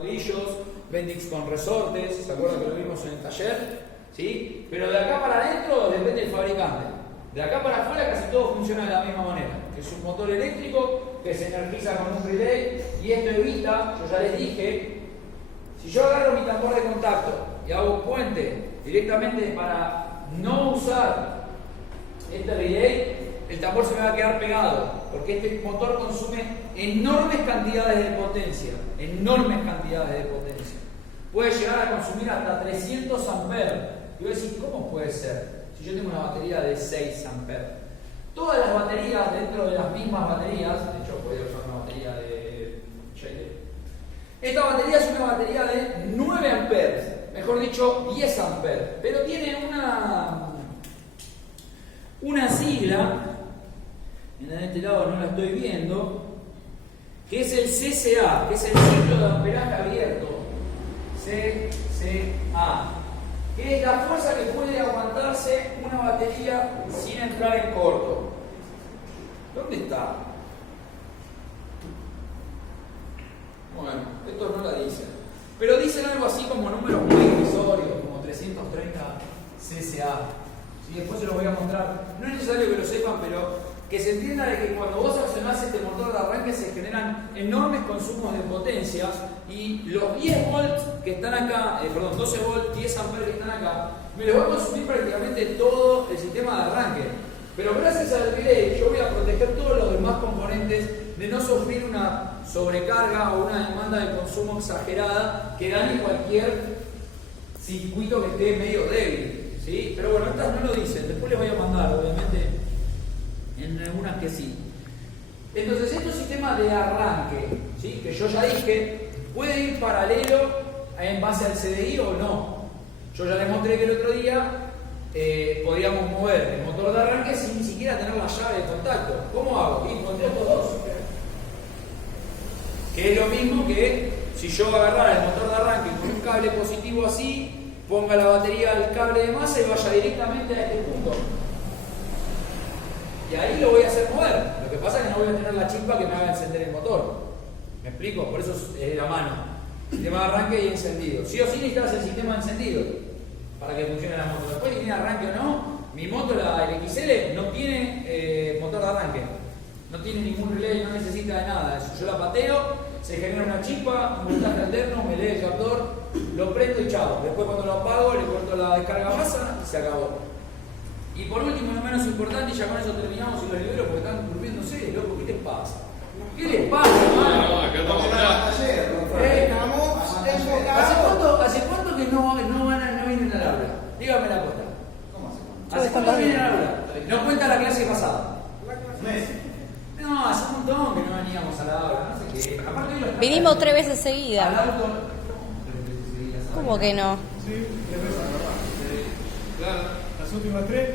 rodillos, Bendix con resortes, ¿se acuerdan que lo vimos en el taller? ¿Sí? Pero de acá para adentro depende del fabricante. De acá para afuera casi todo funciona de la misma manera. Es un motor eléctrico que se energiza con un relay y esto evita, yo ya les dije, si yo agarro mi tambor de contacto y hago puente directamente para no usar este relay, el tambor se me va a quedar pegado, porque este motor consume enormes cantidades de potencia, enormes cantidades de potencia. Puede llegar a consumir hasta 300 amperes. Y voy a decir, ¿cómo puede ser? Si yo tengo una batería de 6 amperes. Todas las baterías dentro de las mismas baterías, de hecho podría usar una batería de Shell. Esta batería es una batería de 9 amperes, mejor dicho 10 amperes, pero tiene una sigla, en este lado no la estoy viendo, que es el CCA, que es el ciclo de amperaje abierto, CCA, que es la fuerza que puede aguantarse una batería sin entrar en corto. ¿Dónde está? Bueno, esto no la dicen, pero dicen algo así como números muy irrisorios, como 330 CCA. Y después se los voy a mostrar. No es necesario que lo sepan, pero que se entienda de que cuando vos accionás este motor de arranque se generan enormes consumos de potencia y los 10 volts que están acá, 12 volts, 10 amperes que están acá, me los va a consumir prácticamente todo el sistema de arranque. Pero gracias al relay yo voy a proteger todos los demás componentes de no sufrir una sobrecarga o una demanda de consumo exagerada que dañe cualquier circuito que esté medio débil. ¿Sí? Pero bueno, estas no lo dicen, después les voy a mandar, obviamente, en algunas que sí. Entonces, estos sistemas de arranque, ¿sí? Que yo ya dije, puede ir paralelo en base al CDI o no. Yo ya les mostré que el otro día podíamos mover el motor de arranque sin ni siquiera tener la llave de contacto. ¿Cómo hago? Y encontré estos dos. Que es lo mismo que si yo agarrara el motor de arranque con un cable positivo así, ponga la batería al cable de masa y vaya directamente a este punto. Y ahí lo voy a hacer mover. Lo que pasa es que no voy a tener la chispa que me haga encender el motor. ¿Me explico? Por eso es de la mano. Sistema de arranque y encendido. Sí o sí necesitas el sistema de encendido para que funcione la moto. Después que tiene arranque o no, mi moto, la LXL, no tiene motor de arranque. No tiene ningún relay, no necesita de nada. Eso. Yo la pateo, se genera una chispa, un voltaje alterno, me lee el captor, lo prendo y chao. Después cuando lo apago, le corto la descarga masa y se acabó. Y por último, lo menos importante, y ya con eso terminamos y los libero porque están durmiéndose, loco, ¿qué les pasa? ¿Qué les pasa, hermano? ¿Hace cuánto que no vienen al aula? Dígame la posta. ¿Hace cuánto vienen al aula? No cuenta la clase pasada. No, hace un montón que no veníamos a la aula, no sé qué. Aparte vinimos 3 veces seguidas. ¿Cómo que no? Sí, 3 veces, la verdad. Claro, las últimas 3.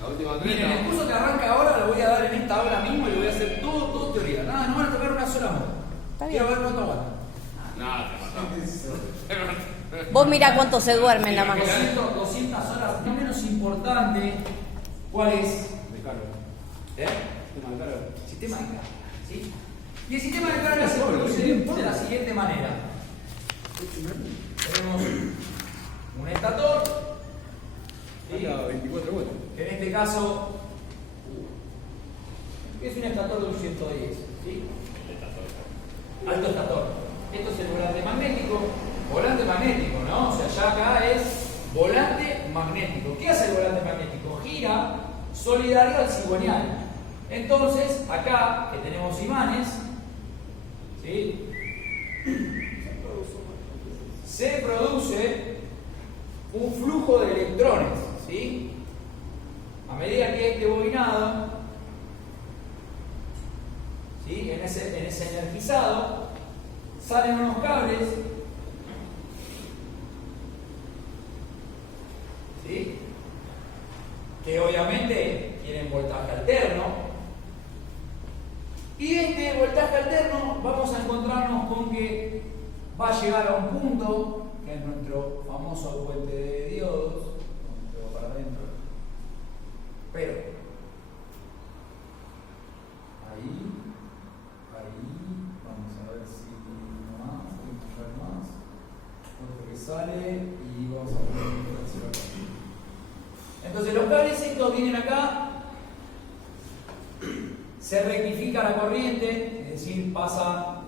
La última 3. Miren, el curso que arranca ahora lo voy a dar en esta hora mismo y lo voy a hacer todo teoría. Nada, no van a tocar una sola moto. Quiero ver cuánto aguanta. Nada, te matamos. Vos mirá cuánto se duerme en la mano. 200 horas, no menos importante. ¿Cuál es? Descarga. Sistema de carga. Sistema de carga. ¿Sí? Y el sistema de carga se produce de la siguiente manera. Tenemos un estator. ¿Sí? 24 volts. En este caso es un estator de un 110. ¿Sí? Alto estator. Esto es el volante magnético. Volante magnético, ¿no? O sea, ya acá es volante magnético. ¿Qué hace el volante magnético? Gira solidario al cigüeñal. Entonces, acá que tenemos imanes, ¿sí? Se produce un flujo de electrones, ¿sí? A medida que este bobinado, ¿sí? en ese energizado, salen unos cables, ¿sí? Que obviamente tienen voltaje alterno. Y este voltaje alterno vamos a encontrarnos con que va a llegar a un punto, que es nuestro famoso puente de diodos, vamos para adentro, pero ahí, vamos a ver si no más, más. sale y vamos a poner un tercero acá. Entonces los cables estos vienen acá, se rectifica la corriente, es decir, pasa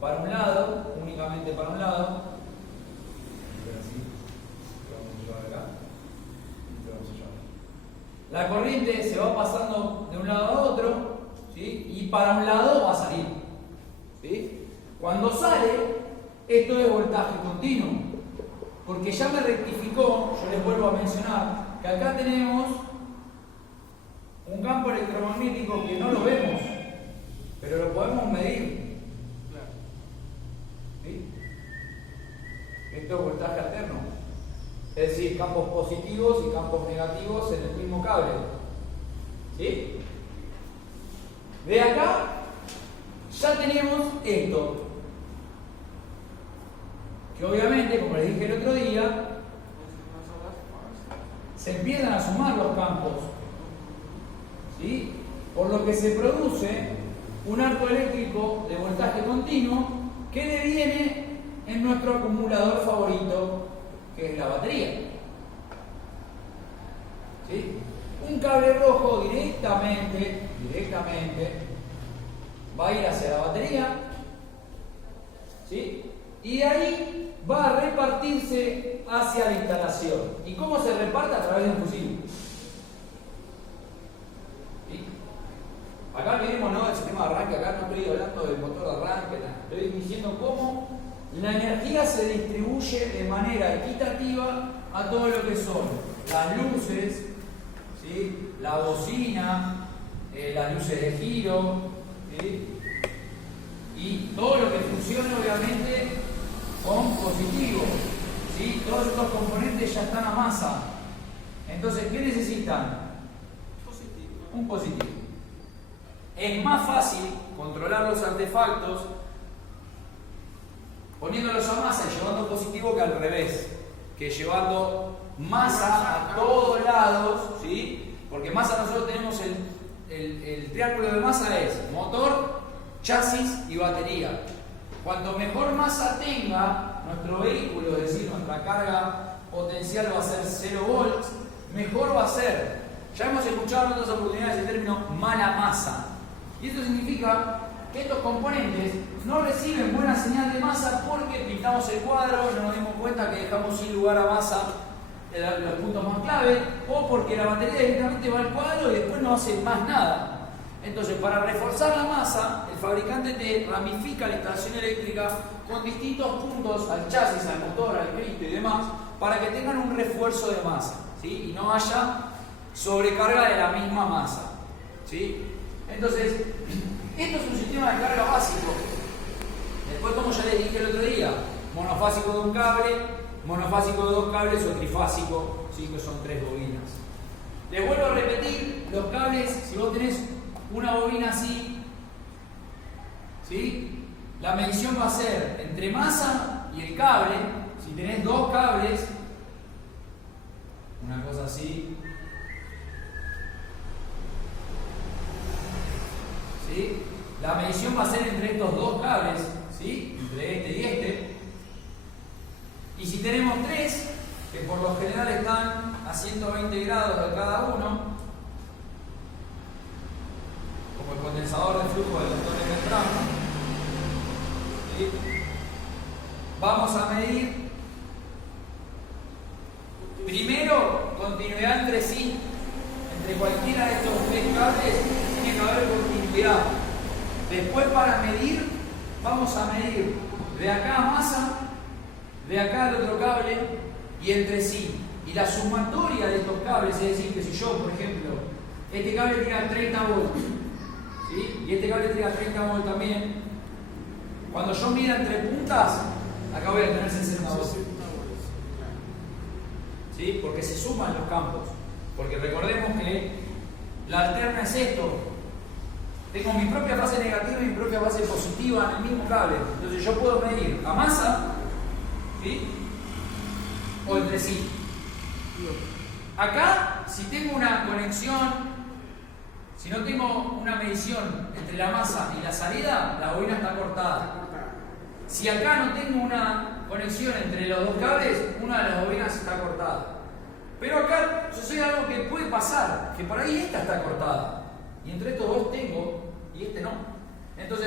para un lado, únicamente para un lado. Así, lo vamos a llevar acá. Y lo vamos a llevar. La corriente se va pasando de un lado a otro, ¿sí? Y para un lado va a salir, ¿sí? Cuando sale, esto es voltaje continuo, porque ya me rectificó. Yo les vuelvo a mencionar que acá tenemos un campo electromagnético que no lo vemos, pero lo podemos medir, ¿sí? Esto es voltaje alterno, es decir, campos positivos y campos negativos en el mismo cable, ¿sí? De acá ya tenemos esto, que obviamente, como les dije el otro día, se empiezan a sumar los campos, ¿sí? Por lo que se produce un arco eléctrico de voltaje continuo que deviene en nuestro acumulador favorito, que es la batería, ¿sí? Un cable rojo directamente va a ir hacia la batería, ¿sí? Y de ahí va a repartirse hacia la instalación. ¿Y cómo se reparte? A través de un fusible. ¿Sí? Acá vemos, ¿no?, el sistema de arranque. Acá no estoy hablando del motor de arranque, estoy diciendo cómo la energía se distribuye de manera equitativa a todo lo que son las luces, ¿sí?, la bocina, las luces de giro, ¿sí?, y todo lo que funcione obviamente con positivo, ¿sí? Todos estos componentes ya están a masa. Entonces, ¿qué necesitan? Un positivo. Es más fácil controlar los artefactos poniéndolos a masa y llevando positivo que al revés, que llevando masa a todos lados, ¿sí? Porque masa, nosotros tenemos el triángulo de masa es motor, chasis y batería. Cuanto mejor masa tenga nuestro vehículo, es decir, nuestra carga potencial va a ser 0 volts, mejor va a ser. Ya hemos escuchado en otras oportunidades el término mala masa. Y esto significa que estos componentes no reciben buena señal de masa porque pintamos el cuadro y no nos dimos cuenta que dejamos sin lugar a masa los puntos más clave, o porque la batería directamente va al cuadro y después no hace más nada. Entonces, para reforzar la masa, el fabricante te ramifica la instalación eléctrica con distintos puntos al chasis, al motor, al Cristo y demás, para que tengan un refuerzo de masa, ¿sí?, y no haya sobrecarga de la misma masa, ¿sí? Entonces, esto es un sistema de carga básico. Después, como ya les dije el otro día, monofásico de un cable, monofásico de 2 cables o trifásico, ¿sí?, que son 3 bobinas. Les vuelvo a repetir, los cables, si vos tenés una bobina así, ¿sí?, la medición va a ser entre masa y el cable. Si tenés 2 cables, una cosa así, ¿sí?, la medición va a ser entre estos 2 cables, ¿sí?, entre este y este. Y si tenemos 3, que por lo general están a 120 grados de cada uno, como el condensador de flujo del motor de Beltrán, ¿sí?, vamos a medir primero continuidad entre sí. Entre cualquiera de estos 3 cables tiene que haber continuidad. Después, para medir, vamos a medir de acá a masa, de acá al otro cable y entre sí. Y la sumatoria de estos cables, es decir, que si yo, por ejemplo, este cable tira 30 volts, ¿sí?, y este cable tira 30 volts también, cuando yo mida entre puntas, acá voy a tener 60 volts, ¿sí?, porque se suman los campos. Porque recordemos que la alterna es esto. Tengo mi propia fase negativa y mi propia fase positiva en el mismo cable. Entonces yo puedo medir a masa, ¿sí?, o entre sí. Acá, si tengo una conexión, si no tengo una medición entre la masa y la salida, la bobina está cortada. Si acá no tengo una conexión entre los dos cables, una de las bobinas está cortada. Pero acá sucede algo que puede pasar, que por ahí esta está cortada. Y entre estos